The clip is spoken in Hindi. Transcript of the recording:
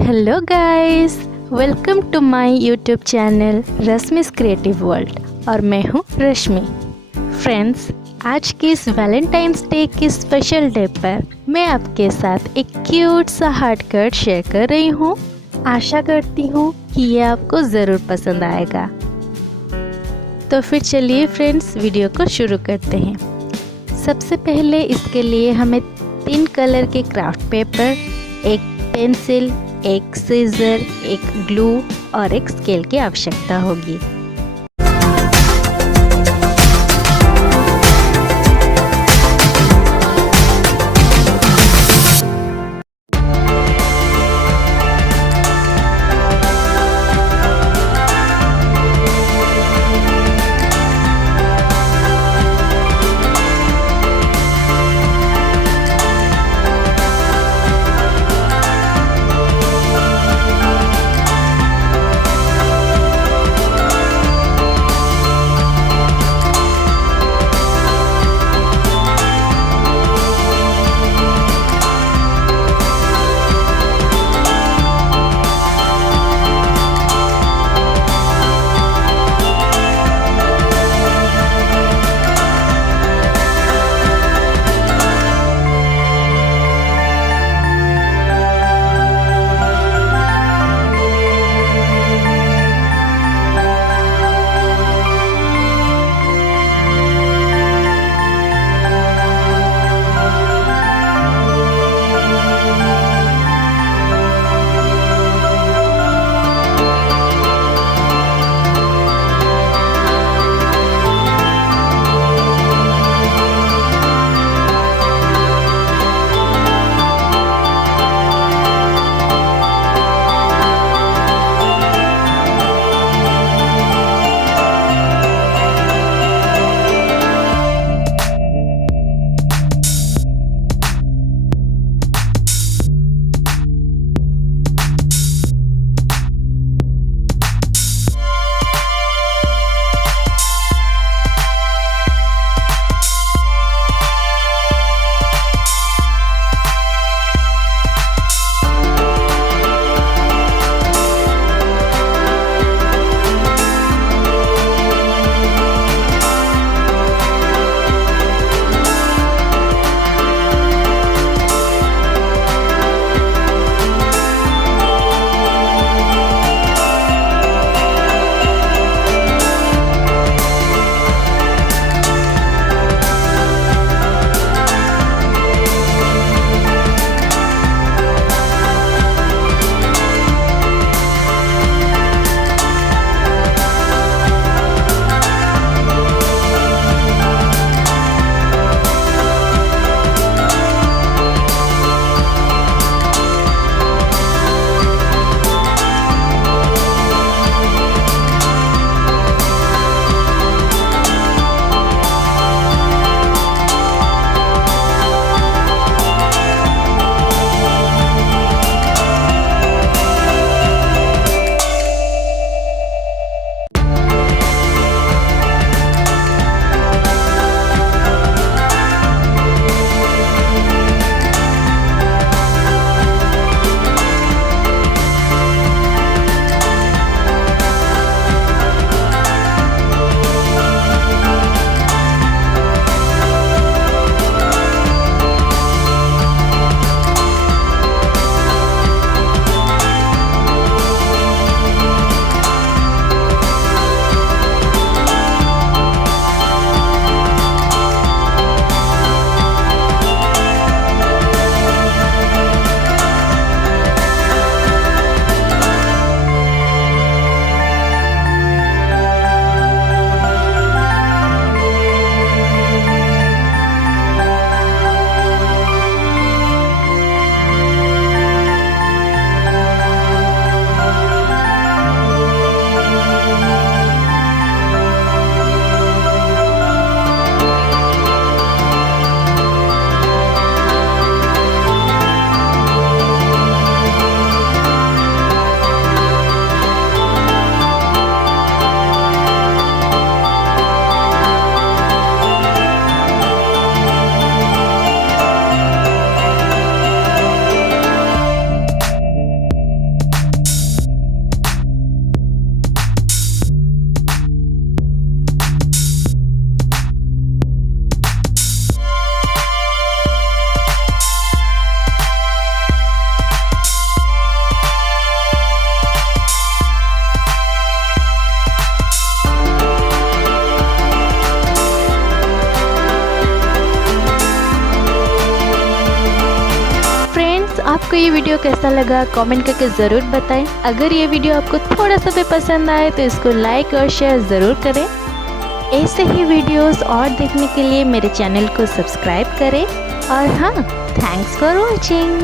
Hello guys, welcome to my YouTube channel Rashmi's creative world और मैं हूँ रश्मि। फ्रेंड्स, आज के इस वैलेंटाइंस डे के स्पेशल डे पर मैं आपके साथ एक क्यूट सा हार्ट कार्ड शेयर कर रही हूँ। आशा करती हूँ कि ये आपको ज़रूर पसंद आएगा। तो फिर चलिए फ्रेंड्स, वीडियो को शुरू करते हैं। सबसे पहले इसके लिए हमें 3 कलर के क्राफ्ट पेपर, एक पेंसिल, एक सीजर, एक ग्लू और एक स्केल की आवश्यकता होगी। आपको ये वीडियो कैसा लगा कमेंट करके ज़रूर बताएं। अगर ये वीडियो आपको थोड़ा सा भी पसंद आए तो इसको लाइक और शेयर ज़रूर करें। ऐसे ही वीडियोस और देखने के लिए मेरे चैनल को सब्सक्राइब करें। और हाँ, थैंक्स फॉर वॉचिंग।